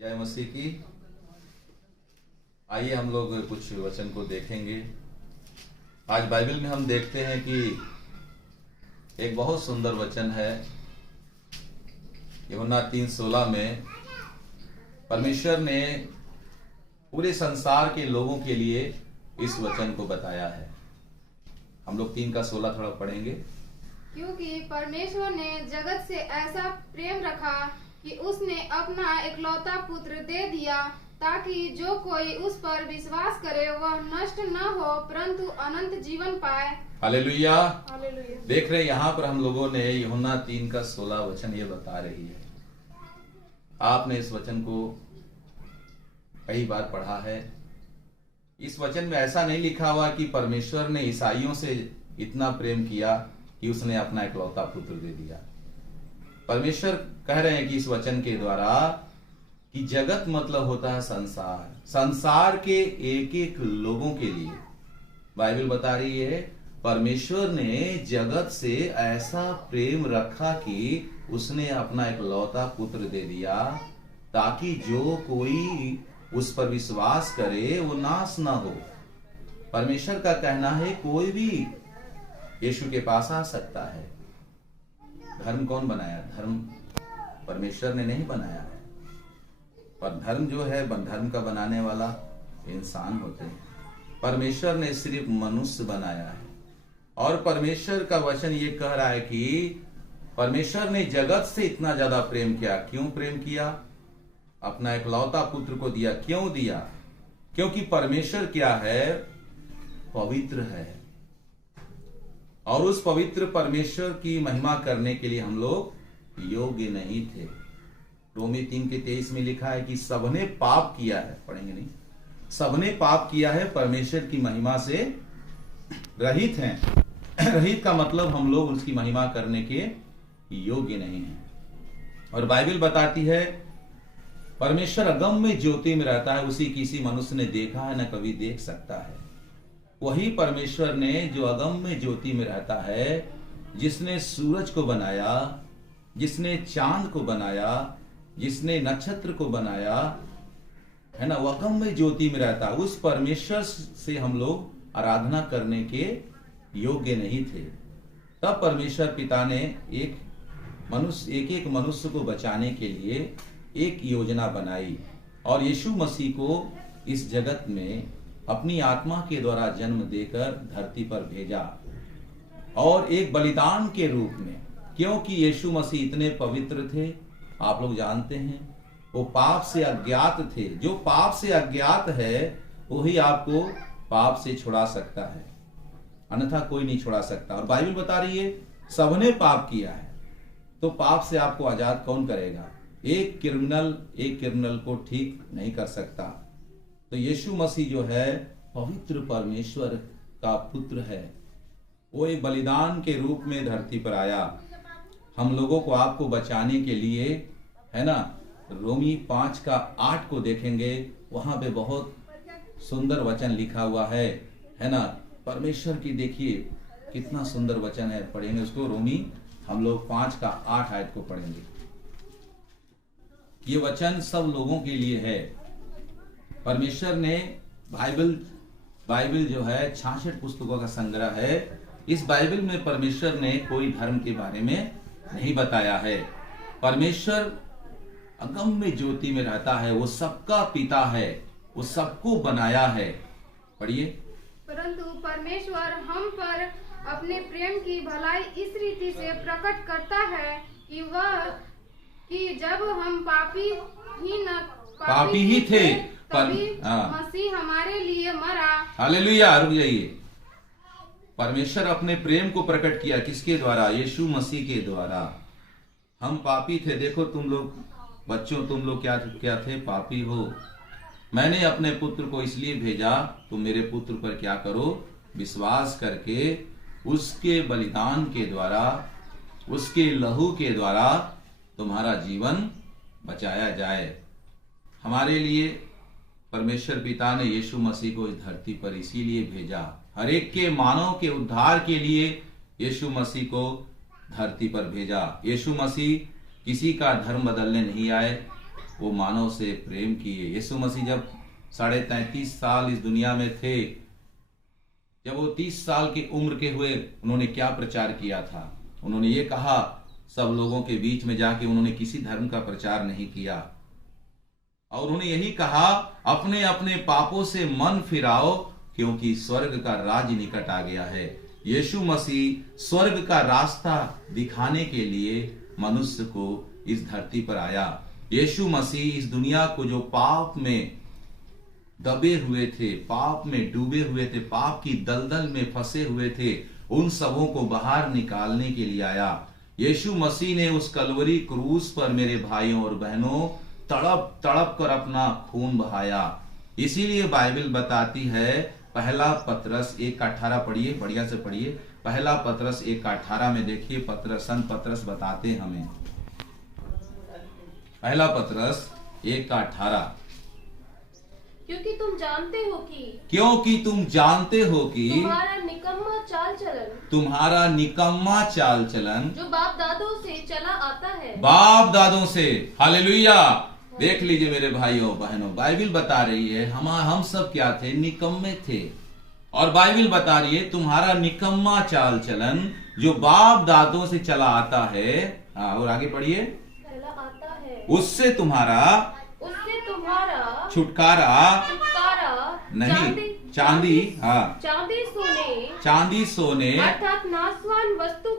जय मसीह की। आइए हम लोग कुछ वचन को देखेंगे। आज बाइबल में हम देखते हैं कि एक बहुत सुंदर वचन है। यूहन्ना 3:16 में परमेश्वर ने पूरे संसार के लोगों के लिए इस वचन को बताया है। हम लोग 3:16 थोड़ा पढ़ेंगे। क्योंकि परमेश्वर ने जगत से ऐसा प्रेम रखा कि उसने अपना इकलौता पुत्र दे दिया, ताकि जो कोई उस पर विश्वास करे वह नष्ट न हो परंतु अनंत जीवन पाए। हालेलुया। हालेलुया। देख रहे यहाँ पर हम लोगों ने यूहन्ना 3:16 वचन ये बता रही है। आपने इस वचन को कई बार पढ़ा है। इस वचन में ऐसा नहीं लिखा हुआ कि परमेश्वर ने ईसाइयों से इतना प्रेम किया कि उसने अपना इकलौता पुत्र दे दिया। परमेश्वर कह रहे हैं कि इस वचन के द्वारा कि जगत मतलब होता है संसार, संसार के एक एक लोगों के लिए। बाइबल बता रही है परमेश्वर ने जगत से ऐसा प्रेम रखा कि उसने अपना इकलौता पुत्र दे दिया, ताकि जो कोई उस पर विश्वास करे वो नाश ना हो। परमेश्वर का कहना है कोई भी यीशु के पास आ सकता है। धर्म कौन बनाया? धर्म परमेश्वर ने नहीं बनाया है, पर धर्म जो है धर्म का बनाने वाला इंसान होते हैं। परमेश्वर ने सिर्फ मनुष्य बनाया है। और परमेश्वर का वचन ये कह रहा है कि परमेश्वर ने जगत से इतना ज्यादा प्रेम किया। क्यों प्रेम किया? अपना इकलौता पुत्र को दिया। क्यों दिया? क्योंकि परमेश्वर क्या है? पवित्र है। और उस पवित्र परमेश्वर की महिमा करने के लिए हम लोग योग्य नहीं थे। रोमी 3:23 में लिखा है कि सबने पाप किया है। पढ़ेंगे नहीं? सबने पाप किया है, परमेश्वर की महिमा से रहित हैं। रहित का मतलब हम लोग उसकी महिमा करने के योग्य नहीं हैं। और बाइबल बताती है परमेश्वर अगम्य ज्योति में रहता है, उसी किसी मनुष्य ने देखा है न कभी देख सकता है। वही परमेश्वर ने जो अगम्य ज्योति में रहता है, जिसने सूरज को बनाया, जिसने चांद को बनाया, जिसने नक्षत्र को बनाया है ना, वो अगम्य ज्योति में रहता है। उस परमेश्वर से हम लोग आराधना करने के योग्य नहीं थे। तब परमेश्वर पिता ने एक एक मनुष्य को बचाने के लिए एक योजना बनाई और यीशु मसीह को इस जगत में अपनी आत्मा के द्वारा जन्म देकर धरती पर भेजा, और एक बलिदान के रूप में। क्योंकि यीशु मसीह इतने पवित्र थे, आप लोग जानते हैं, वो पाप से अज्ञात थे। जो पाप से अज्ञात है वही आपको पाप से छुड़ा सकता है, अन्यथा कोई नहीं छुड़ा सकता। और बाइबल बता रही है सबने पाप किया है, तो पाप से आपको आजाद कौन करेगा? एक क्रिमिनल को ठीक नहीं कर सकता। तो यीशु मसीह जो है पवित्र परमेश्वर का पुत्र है। वो एक बलिदान के रूप में धरती पर आया हम लोगों को, आपको बचाने के लिए, है ना। रोमी 5:8 को देखेंगे, वहां पे बहुत सुंदर वचन लिखा हुआ है ना। परमेश्वर की देखिए कितना सुंदर वचन है। पढ़ेंगे उसको। रोमी हम लोग 5:8 आयत को पढ़ेंगे। ये वचन सब लोगों के लिए है। परमेश्वर ने बाइबल जो है 66 पुस्तकों का संग्रह है। इस बाइबल में परमेश्वर ने कोई धर्म के बारे में नहीं बताया है। परमेश्वर अगम्य ज्योति में रहता है, वो सबका पिता है, वो सबको बनाया है। पढ़िए। परंतु परमेश्वर हम पर अपने प्रेम की भलाई इस रीति से प्रकट करता है कि जब हम पापी ही थे तभी मसीह हमारे लिए मरा। हालेलुया। रुक जाइए। परमेश्वर अपने प्रेम को प्रकट किया किसके द्वारा? यीशु मसीह के द्वारा। हम पापी थे। देखो तुम लोग बच्चों, तुम लोग क्या थे? पापी हो। मैंने अपने पुत्र को इसलिए भेजा, तुम मेरे पुत्र पर क्या करो? विश्वास करके उसके बलिदान के द्वारा, उसके लहू के द्वारा तुम्हारा जीवन बचाया जाए। हमारे लिए परमेश्वर पिता ने यीशु मसीह को इस धरती पर इसीलिए भेजा, हर एक के मानव के उद्धार के लिए यीशु मसीह को धरती पर भेजा। यीशु मसीह किसी का धर्म बदलने नहीं आए, वो मानव से प्रेम किए। यीशु मसीह जब 33.5 साल इस दुनिया में थे, जब वो 30 साल की उम्र के हुए, उन्होंने क्या प्रचार किया था? उन्होंने ये कहा, सब लोगों के बीच में जाके उन्होंने किसी धर्म का प्रचार नहीं किया, और उन्होंने यही कहा, अपने अपने पापों से मन फिराओ, क्योंकि स्वर्ग का राज्य निकट आ गया है। यीशु मसीह स्वर्ग का रास्ता दिखाने के लिए मनुष्य को इस धरती पर आया। यीशु मसीह इस दुनिया को, जो पाप में दबे हुए थे, पाप में डूबे हुए थे, पाप की दलदल में फंसे हुए थे, उन सबों को बाहर निकालने के लिए आया। यीशु मसीह ने उस कलवरी क्रूस पर मेरे भाइयों और बहनों तड़प तड़प कर अपना खून बहाया। इसीलिए बाइबल बताती है, पहला पतरस 1:18 पढ़िए, बढ़िया से पढ़िए। पहला पतरस 1:18 में देखिए, संत पतरस बताते हैं हमें। पहला पतरस 1:18, क्योंकि तुम जानते हो कि तुम्हारा निकम्मा चाल चलन जो बाप दादों से हालेलुया। देख लीजिए मेरे भाइयों बहनों, बाइबल बता रही है हम सब क्या थे? निकम्मे थे। और बाइबल बता रही है तुम्हारा निकम्मा चाल चलन जो बाप दादों से चला आता है। और आगे पढ़िए, उससे तुम्हारा छुटकारा नहीं, चांदी सोने अर्थात नासवान वस्तु